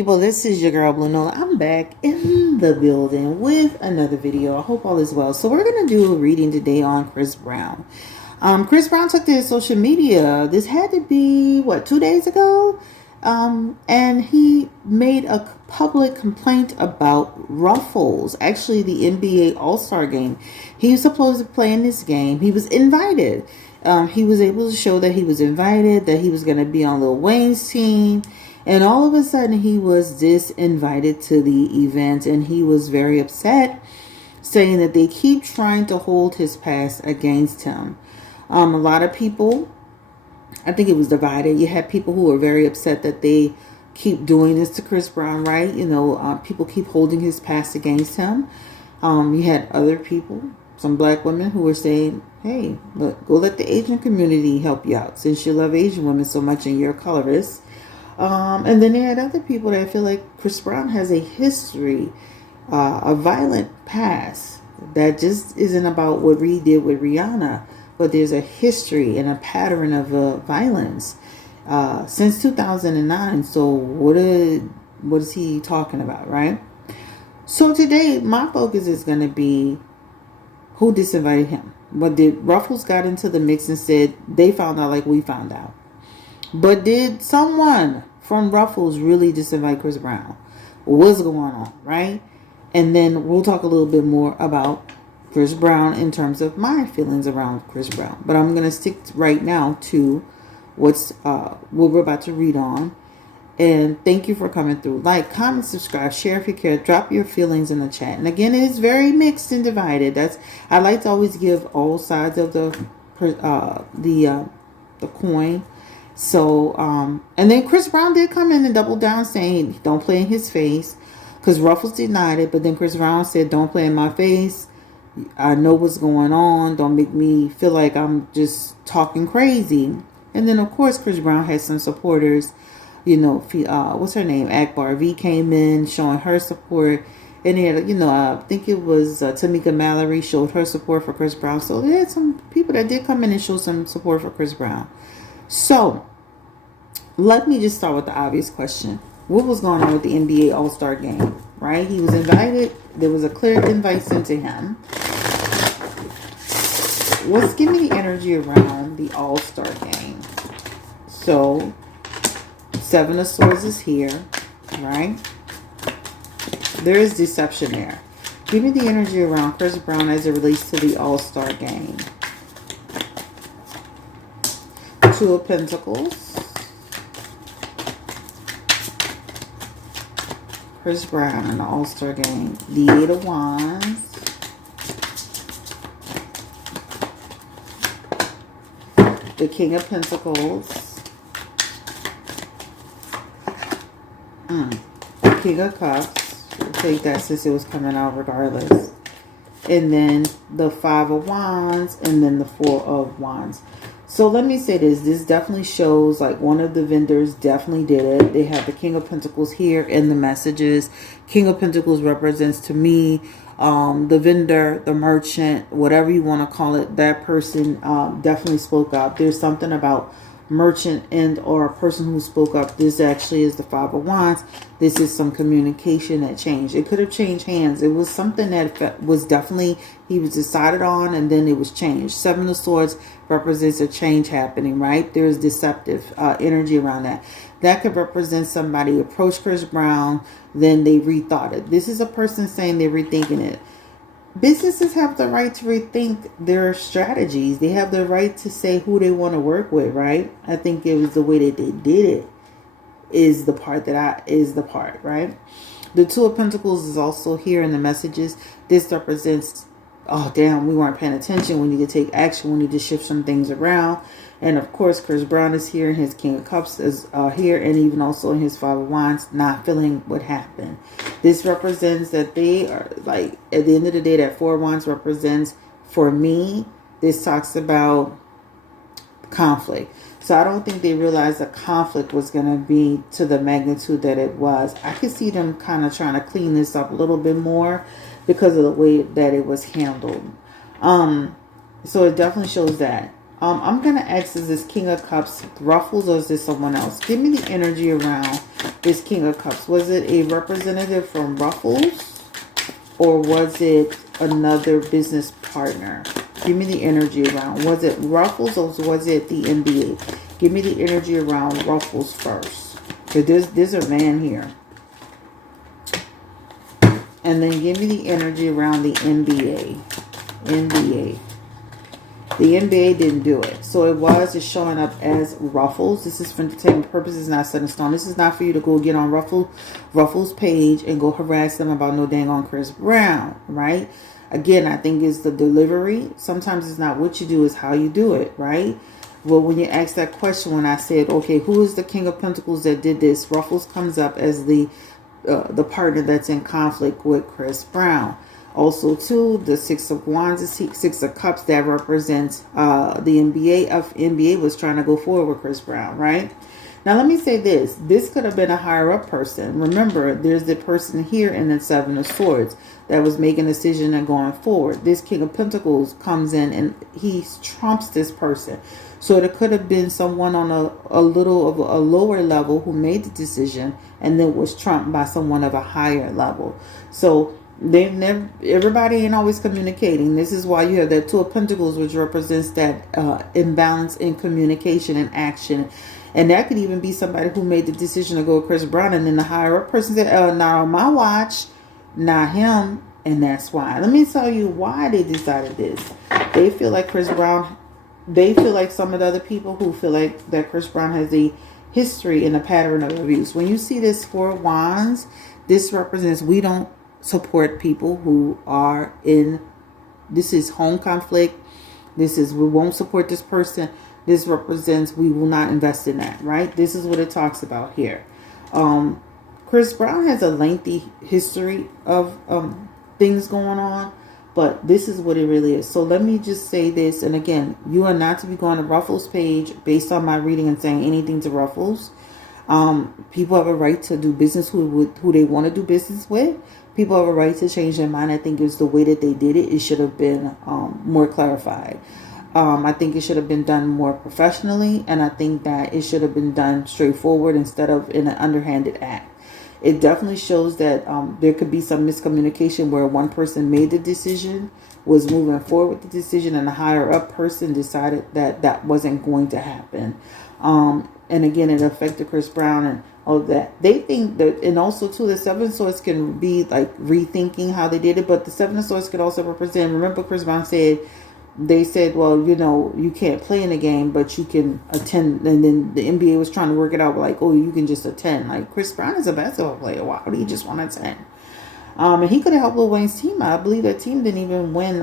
people, this is your girl Blue Nola. I'm back in the building with another video. I hope all is well. So we're going to do a reading today on Chris Brown. Chris Brown took to his social media. This had to be, 2 days ago? And he made a public complaint about Ruffles. Actually, the NBA All-Star game. He was supposed to play in this game. He was invited. He was able to show that he was invited, that he was going to be on Lil Wayne's team. And all of a sudden, he was disinvited to the event, and he was very upset, saying that they keep trying to hold his past against him. A lot of people, I think it was divided. You had people who were very upset that they keep doing this to Chris Brown, right? People keep holding his past against him. You had other people, some black women, who were saying, hey, look, go let the Asian community help you out, since you love Asian women so much and you're a colorist. And then they had other people that feel like Chris Brown has a history, a violent past that just isn't about what he did with Rihanna, but there's a history and a pattern of violence since 2009. So what is he talking about, right? So today, my focus is going to be who disinvited him. But did Ruffles got into the mix and said they found out like we found out? But did someone from Ruffles really disinvite Chris Brown? What's going on, right? And then we'll talk a little bit more about Chris Brown in terms of my feelings around Chris Brown. But I'm going to stick right now to what we're about to read on. And thank you for coming through. Like, comment, subscribe, share if you care. Drop your feelings in the chat. And again, it is very mixed and divided. I like to always give all sides of the coin. So, and then Chris Brown did come in and double down, saying don't play in his face, because Ruffles denied it. But then Chris Brown said, don't play in my face. I know what's going on. Don't make me feel like I'm just talking crazy. And then, of course, Chris Brown had some supporters. What's her name? Akbar V came in showing her support. And then, I think it was Tamika Mallory showed her support for Chris Brown. So there had some people that did come in and show some support for Chris Brown. So let me just start with the obvious question. What was going on with the NBA All-Star game, right? He was invited. There was a clear invite sent to him. Let's give me the energy around the All-Star game. So, Seven of Swords is here, right? There is deception there. Give me the energy around Chris Brown as it relates to the All-Star game. Two of Pentacles. Chris Brown in the All-Star game. The Eight of Wands. The King of Pentacles. The King of Cups. We'll take that since it was coming out regardless. And then the Five of Wands. And then the Four of Wands. So let me say this. This definitely shows like one of the vendors definitely did it. They have the King of Pentacles here in the messages. King of Pentacles represents to me the vendor, the merchant, whatever you want to call it. That person definitely spoke up. There's something about merchant and or a person who spoke up. This actually is the Five of Wands. This is some communication that changed. It could have changed hands. It was something that was definitely he was decided on, and then it was changed. Seven of Swords represents a change happening, right? There's deceptive energy around that. That could represent somebody approached Chris Brown, then they rethought it. This is a person saying they're rethinking it. Businesses have the right to rethink their strategies. They have the right to say who they want to work with, right? I think it was the way that they did it is the part, right? The Two of Pentacles is also here in the messages. This represents, oh, damn, we weren't paying attention. We need to take action. We need to shift some things around. And, of course, Chris Brown is here, and his King of Cups is here, and even also in his Five of Wands, not feeling what happened. This represents that they are, like, at the end of the day, that Four of Wands represents, for me, this talks about conflict. So I don't think they realized the conflict was going to be to the magnitude that it was. I could see them kind of trying to clean this up a little bit more because of the way that it was handled. So it definitely shows that. I'm going to ask, is this King of Cups Ruffles or is this someone else? Give me the energy around this King of Cups. Was it a representative from Ruffles or was it another business partner? Give me the energy around. Was it Ruffles or was it the NBA? Give me the energy around Ruffles first. Because there's a man here. And then give me the energy around the NBA. NBA. The NBA didn't do it. So it's showing up as Ruffles. This is for entertainment purposes, not set in stone. This is not for you to go get on Ruffles page and go harass them about no dang on Chris Brown, right? Again, I think it's the delivery. Sometimes it's not what you do, it's how you do it, right? Well, when you ask that question, when I said, okay, who is the King of Pentacles that did this? Ruffles comes up as the partner that's in conflict with Chris Brown. Also, too, the Six of Wands, the Six of Cups, that represents the NBA was trying to go forward with Chris Brown, right? Now, let me say this. This could have been a higher-up person. Remember, there's the person here in the Seven of Swords that was making a decision and going forward. This King of Pentacles comes in and he trumps this person. So it could have been someone on a little of a lower level who made the decision and then was trumped by someone of a higher level. So everybody ain't always communicating. This is why you have that Two of Pentacles, which represents that imbalance in communication and action. And that could even be somebody who made the decision to go with Chris Brown, and then the higher up person said, not on my watch, not him. And that's why. Let me tell you why they decided this. They feel like Chris Brown, they feel like some of the other people who feel like that Chris Brown has a history and a pattern of abuse. When you see this Four of Wands, this represents we don't support people who are in, this is home conflict. This is, we won't support this person. This represents we will not invest in that, right? This is what it talks about here. Chris Brown has a lengthy history of things going on, but this is what it really is. So let me just say this, and again, you are not to be going to Ruffles page based on my reading and saying anything to Ruffles. People have a right to do business who they want to do business with. People have a right to change their mind. I think it's the way that they did it. It should have been more clarified. I think it should have been done more professionally, and I think that it should have been done straightforward instead of in an underhanded act. It definitely shows that there could be some miscommunication where one person made the decision, was moving forward with the decision, and a higher up person decided that that wasn't going to happen. And again, it affected Chris Brown and all that. They think that, and also too, the Seven of Swords can be like rethinking how they did it, but the Seven of Swords could also represent, remember Chris Brown said, they said, well, you know, you can't play in the game, but you can attend. And then the NBA was trying to work it out like, oh, you can just attend. Like, Chris Brown is a basketball player. Why would he just want to attend? And he could have helped Lil Wayne's team out. I believe that team didn't even win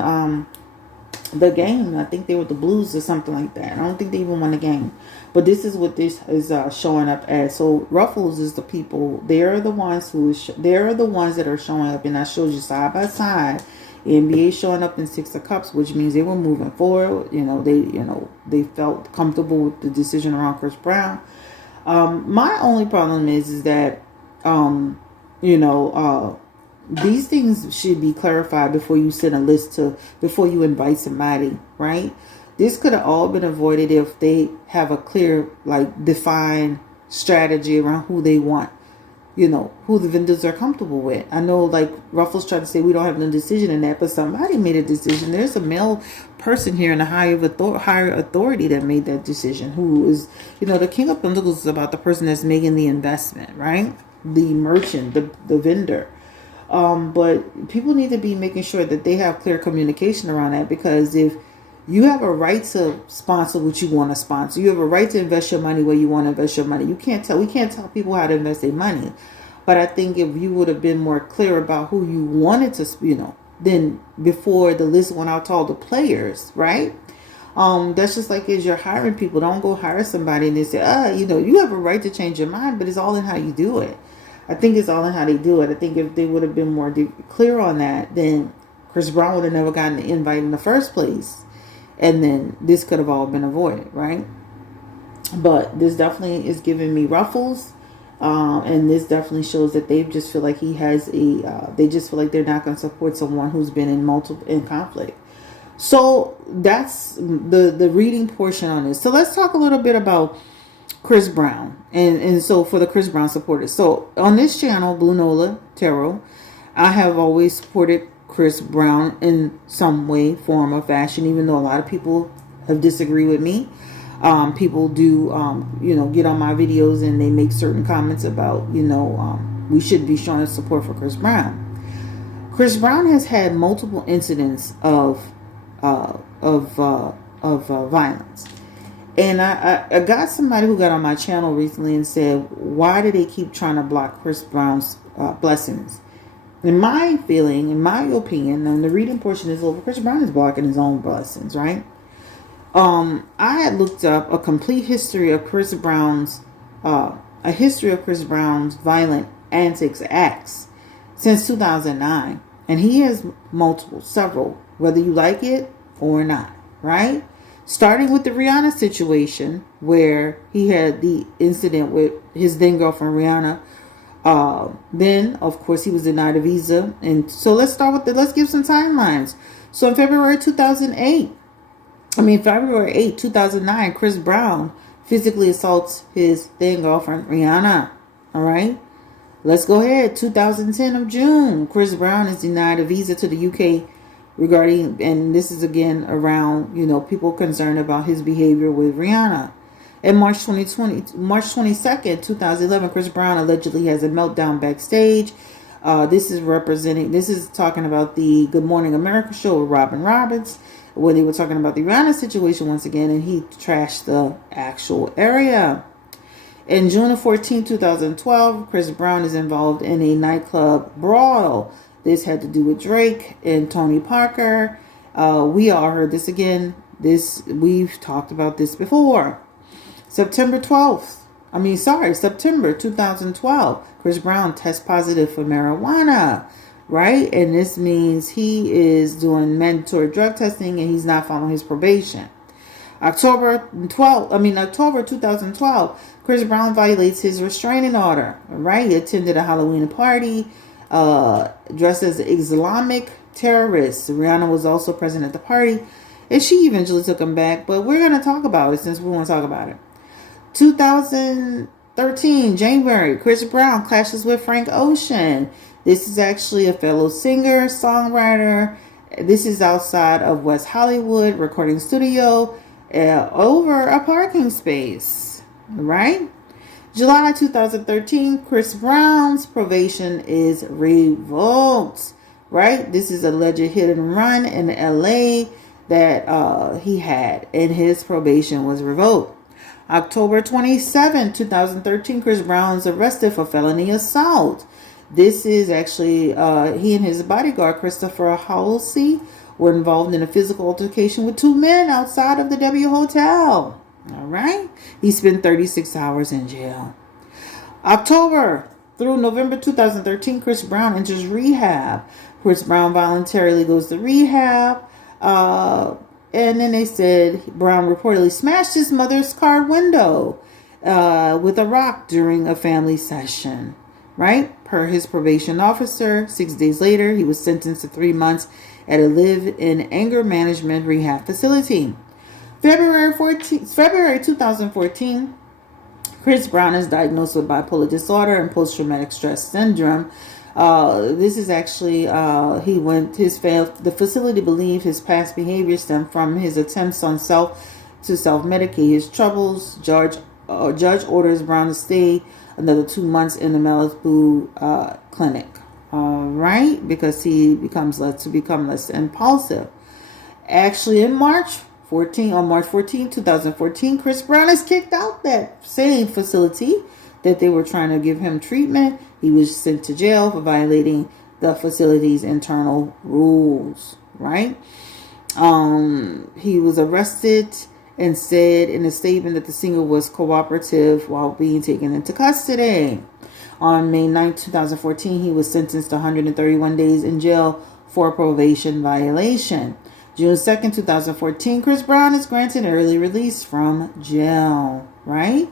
the game. I think they were the Blues or something like that. I don't think they even won the game. But this is what this is showing up as. So Ruffles is the people. They're the ones they're the ones that are showing up. And I showed you side by side. NBA showing up in Six of Cups, which means they were moving forward. They felt comfortable with the decision around Chris Brown. My only problem is that, these things should be clarified before you send a list before you invite somebody, right? This could have all been avoided if they have a clear, defined strategy around who they want. Who the vendors are comfortable with. I know, Ruffles tried to say we don't have no decision in that, but somebody made a decision. There's a male person here in a higher authority that made that decision, who is, the King of Pentacles is about the person that's making the investment, right? The merchant, the vendor. But people need to be making sure that they have clear communication around that, because if you have a right to sponsor what you want to sponsor. You have a right to invest your money where you want to invest your money. We can't tell people how to invest their money. But I think if you would have been more clear about who you wanted to, then before the list went out to all the players, right? That's just like as you're hiring people. Don't go hire somebody and they say, you have a right to change your mind, but it's all in how you do it. I think it's all in how they do it. I think if they would have been more clear on that, then Chris Brown would have never gotten the invite in the first place. And then this could have all been avoided, right? But this definitely is giving me Ruffles. And this definitely shows that they just feel like he has they just feel like they're not going to support someone who's been in conflict. So that's the reading portion on this. So let's talk a little bit about Chris Brown. And so for the Chris Brown supporters. So on this channel, Blue Nola Tarot, I have always supported Chris Brown in some way, form, or fashion, even though a lot of people have disagreed with me. People do, get on my videos and they make certain comments about, we should be showing support for Chris Brown. Chris Brown has had multiple incidents of violence. And I got somebody who got on my channel recently and said, why do they keep trying to block Chris Brown's blessings? In my feeling, in my opinion, and the reading portion is over, Chris Brown is blocking his own blessings, right? I had looked up a complete history of Chris Brown's, violent antics, acts since 2009. And he has several, whether you like it or not, right? Starting with the Rihanna situation, where he had the incident with his then girlfriend Rihanna. Then, of course, he was denied a visa. And so let's give some timelines. So in February 8, 2009, Chris Brown physically assaults his then girlfriend Rihanna. All right. Let's go ahead. 2010 of June, Chris Brown is denied a visa to the UK regarding, and this is again around, people concerned about his behavior with Rihanna. And March 22nd, 2011, Chris Brown allegedly has a meltdown backstage. This is talking about the Good Morning America show with Robin Roberts, where they were talking about the Rihanna situation once again, and he trashed the actual area. In June of 14, 2012, Chris Brown is involved in a nightclub brawl. This had to do with Drake and Tony Parker. We all heard this again. We've talked about this before. September 2012, Chris Brown tests positive for marijuana, right? And this means he is doing mandatory drug testing and he's not following his probation. October 2012, Chris Brown violates his restraining order, right? He attended a Halloween party, dressed as an Islamic terrorist. Rihanna was also present at the party, and she eventually took him back, but we're going to talk about it since we want to talk about it. 2013, January, Chris Brown clashes with Frank Ocean. This is actually a fellow singer, songwriter. This is outside of West Hollywood recording studio over a parking space, right? July 2013, Chris Brown's probation is revoked, right? This is alleged hit and run in LA that he had, and his probation was revoked. October 27, 2013, Chris Brown is arrested for felony assault. This is actually, he and his bodyguard, Christopher Halsey, were involved in a physical altercation with two men outside of the W Hotel. All right. He spent 36 hours in jail. October through November 2013, Chris Brown enters rehab. Chris Brown voluntarily goes to rehab. And then they said Brown reportedly smashed his mother's car window with a rock during a family session, right? Per his probation officer, 6 days later, he was sentenced to 3 months at a live-in anger management rehab facility. February 2014, Chris Brown is diagnosed with bipolar disorder and post-traumatic stress syndrome. This is actually, the facility believed his past behavior stemmed from his attempts on self-medicate his troubles. Judge orders Brown to stay another 2 months in the Malibu clinic. All right, because he becomes less impulsive. Actually, on March 14, 2014, Chris Brown is kicked out that same facility that they were trying to give him treatment. He was sent to jail for violating the facility's internal rules, right? He was arrested and said in a statement that the singer was cooperative while being taken into custody. On May 9, 2014, he was sentenced to 131 days in jail for a probation violation. June 2nd, 2014, Chris Brown is granted early release from jail, right?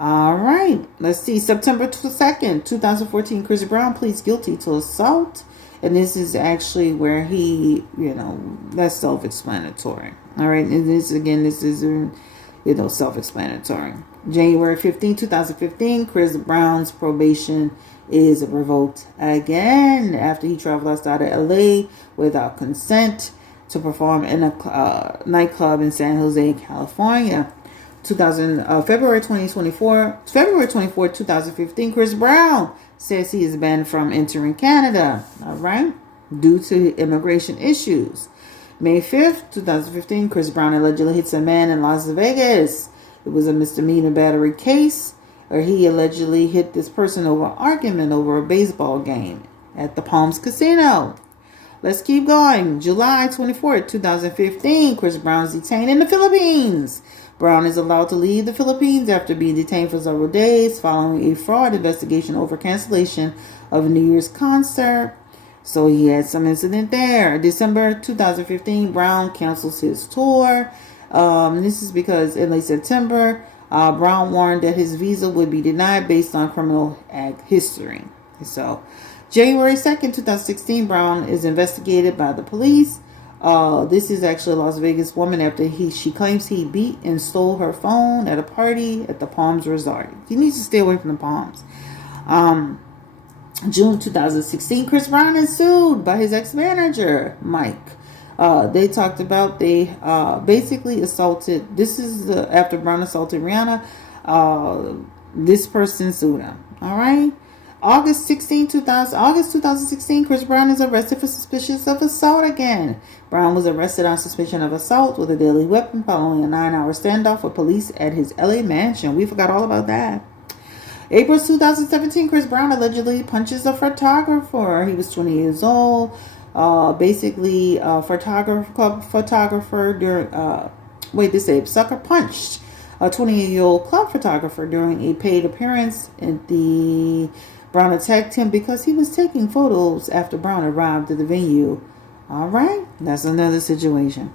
All right, let's see. September 2nd, 2014, Chris Brown pleads guilty to assault And this is actually where he, that's self-explanatory. All right. And this is, self-explanatory. January 15, 2015, Chris Brown's probation is revoked again after he traveled outside of LA without consent to perform in a nightclub in San Jose, California. February 24, 2015, Chris Brown says he is banned from entering Canada, all right, due to immigration issues. May 5th, 2015, Chris Brown allegedly hits a man in Las Vegas. It was a misdemeanor battery case where he allegedly hit this person over an argument over a baseball game at the Palms Casino. Let's keep going. July 24th, 2015, Chris Brown is detained in the Philippines. Brown is allowed to leave the Philippines after being detained for several days following a fraud investigation over cancellation of a New Year's concert. So he had some incident there. December 2015, Brown cancels his tour. This is because in late September, Brown warned that his visa would be denied based on criminal act history. So January 2nd, 2016, Brown is investigated by the police. This is actually a Las Vegas woman after she claims he beat and stole her phone at a party at the Palms Resort. He needs to stay away from the Palms. June 2016, Chris Brown is sued by his ex-manager, Mike. They talked about they basically assaulted. This is after Brown assaulted Rihanna. This person sued him. All right. August 2016, Chris Brown is arrested for suspicion of assault again. Brown was arrested on suspicion of assault with a deadly weapon following a 9-hour standoff with police at his LA mansion. We forgot all about that. April 2017, Chris Brown allegedly punches a photographer. He was 20 years old. Photographer during, sucker punched a 28-year-old club photographer during a paid appearance at the Brown attacked him because he was taking photos after Brown arrived at the venue. All right, that's another situation.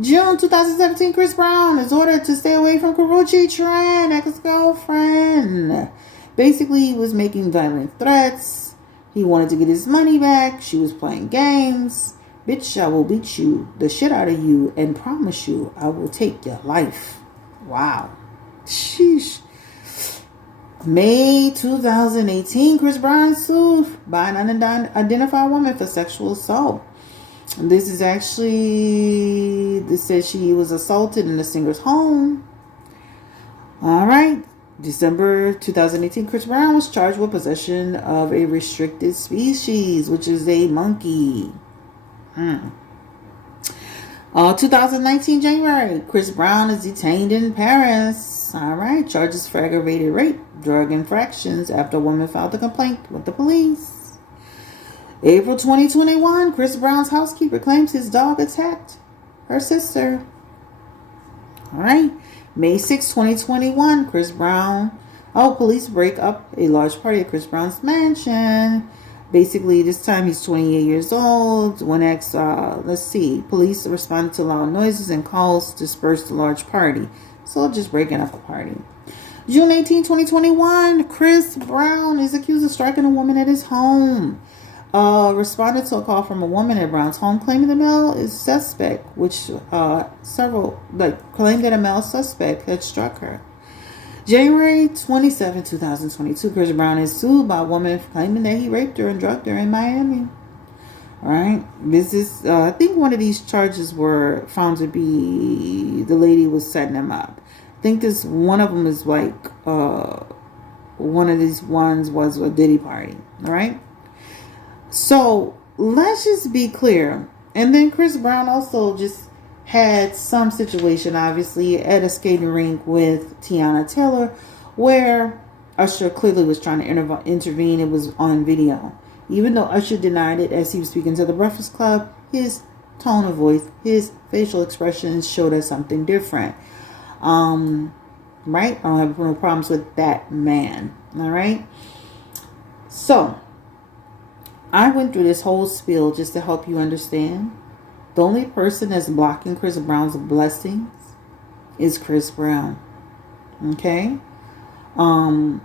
June 2017, Chris Brown is ordered to stay away from Karrueche Tran, ex-girlfriend. Basically, he was making violent threats. He wanted to get his money back. She was playing games. Bitch, I will beat you, the shit out of you, and promise you I will take your life. Wow. Sheesh. May 2018, Chris Brown sued by an unidentified woman for sexual assault. This says she was assaulted in the singer's home. All right. December 2018, Chris Brown was charged with possession of a restricted species, which is a monkey. 2019 January, Chris Brown is detained in Paris. All right, charges for aggravated rape, drug infractions after a woman filed a complaint with the police. April 2021, Chris Brown's housekeeper claims his dog attacked her sister. All right, May 6, 2021, Chris Brown. Police break up a large party at Chris Brown's mansion. Basically, this time he's 28 years old. When asked, police responded to loud noises and calls dispersed the large party. So just breaking up a party. June 18, 2021, Chris Brown is accused of striking a woman at his home. Responded to a call from a woman at Brown's home claiming the male is suspect, which claimed that a male suspect had struck her. January 27, 2022, Chris Brown is sued by a woman claiming that he raped her and drugged her in Miami. All right. This is, I think one of these charges were found to be the lady was setting him up. I think one of them is one of these ones was a Diddy party. All right. So let's just be clear. And then Chris Brown also just had some situation, obviously, at a skating rink with Tiana Taylor, where Usher clearly was trying to intervene. It was on video. Even though Usher denied it as he was speaking to the Breakfast Club, his tone of voice, his facial expressions showed us something different. Right? I don't have no problems with that man. All right? So, I went through this whole spiel just to help you understand. The only person that's blocking Chris Brown's blessings is Chris Brown. Okay? And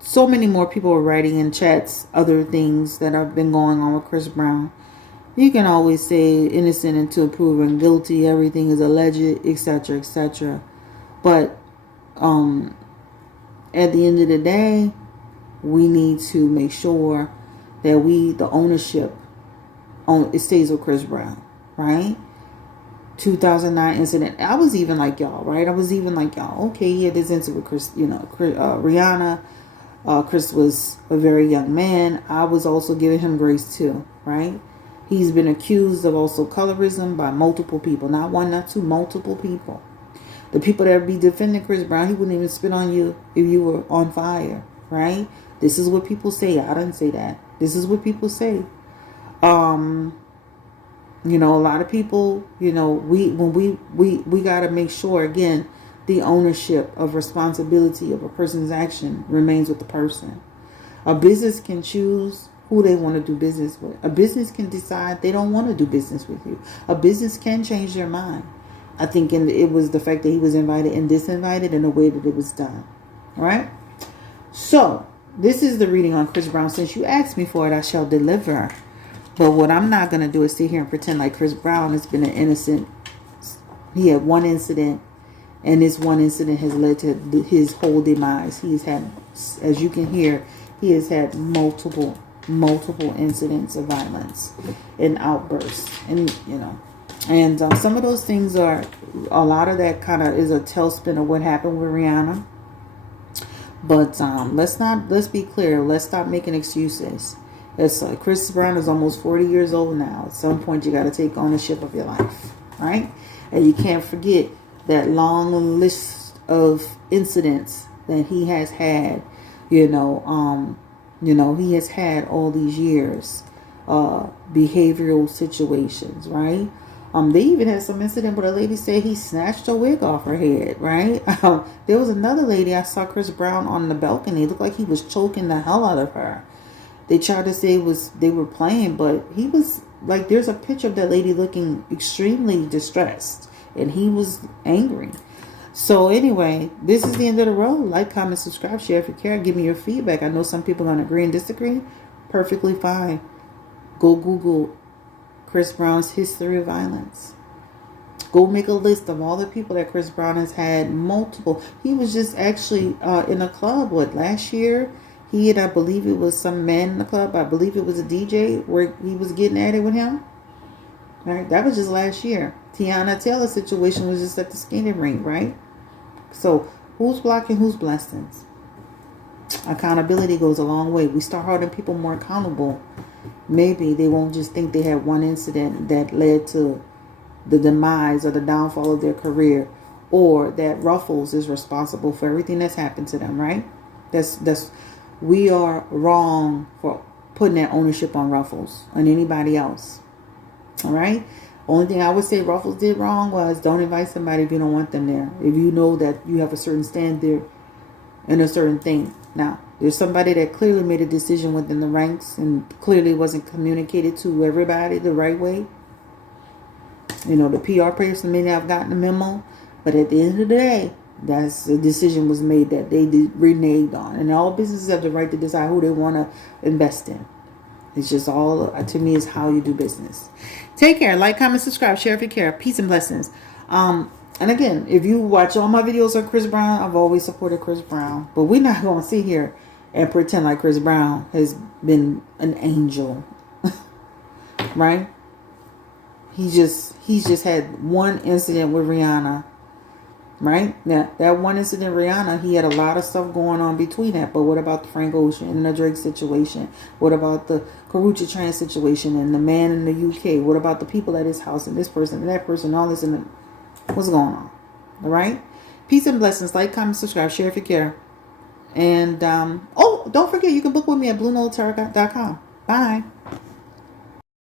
so many more people are writing in chats other things that have been going on with Chris Brown. You can always say innocent until proven guilty. Everything is alleged, etc., etc. But at the end of the day, we need to make sure that the ownership, it stays with Chris Brown, right? 2009 incident. I was even like y'all, right? I was even like y'all. Okay, yeah, this incident with Chris, Rihanna. Chris was a very young man. I was also giving him grace too, right? He's been accused of also colorism by multiple people. Not one, not two, multiple people. The people that be defending Chris Brown, he wouldn't even spit on you if you were on fire, right? This is what people say. I didn't say that. This is what people say. A lot of people, we got to make sure, again, the ownership of responsibility of a person's action remains with the person. A business can choose who they want to do business with. A business can decide they don't want to do business with you. A business can change their mind. I think it was the fact that he was invited and disinvited in the way that it was done. All right? So, this is the reading on Chris Brown. Since you asked me for it, I shall deliver. But what I'm not going to do is sit here and pretend like Chris Brown has been an innocent. He had one incident, and this one incident has led to his whole demise. He has had, as you can hear, he has had multiple incidents of violence and outbursts. And, some of those things a lot of that kind of is a tailspin of what happened with Rihanna. But let's be clear. Let's stop making excuses. Chris Brown is almost 40 years old now. At some point, you got to take ownership of your life, right? And you can't forget that long list of incidents that he has had. He has had all these years, behavioral situations, right? They even had some incident where a lady said he snatched a wig off her head, right? There was another lady, I saw Chris Brown on the balcony. It looked like he was choking the hell out of her. They tried to say they were playing, but he was like, there's a picture of that lady looking extremely distressed, and he was angry. So anyway, this is the end of the road. Like, comment, subscribe, share if you care. Give me your feedback. I know some people are going to agree and disagree. Perfectly fine. Go Google Chris Brown's history of violence. Go make a list of all the people that Chris Brown has had. Multiple. He was just actually in a club, last year? I believe it was some man in the club. I believe it was a DJ where he was getting at it with him. Right? That was just last year. Tiana Taylor's situation was just at the skating rink, right? So, who's blocking whose blessings? Accountability goes a long way. We start holding people more accountable. Maybe they won't just think they had one incident that led to the demise or the downfall of their career, or that Ruffles is responsible for everything that's happened to them, right? We are wrong for putting that ownership on Ruffles and anybody else. All right? Only thing I would say Ruffles did wrong was don't invite somebody if you don't want them there. If you know that you have a certain standard in a certain thing. Now, there's somebody that clearly made a decision within the ranks and clearly wasn't communicated to everybody the right way. The PR person may not have gotten the memo, but at the end of the day, that's the decision was made that they reneged on. And all businesses have the right to decide who they want to invest in. It's just all, to me, is how you do business. Take care. Like, comment, subscribe, share if you care. Peace and blessings. And again, if you watch all my videos on Chris Brown, I've always supported Chris Brown. But we're not going to sit here and pretend like Chris Brown has been an angel. Right? He's just had one incident with Rihanna. Right? Now, that one incident, Rihanna, he had a lot of stuff going on between that. But what about the Frank Ocean and the Drake situation? What about the Karucha Tran situation and the man in the UK? What about the people at his house and this person and that person, all this and what's going on? All right? Peace and blessings. Like, comment, subscribe, share if you care. And, don't forget, you can book with me at BlueNolaTarot.com. Bye.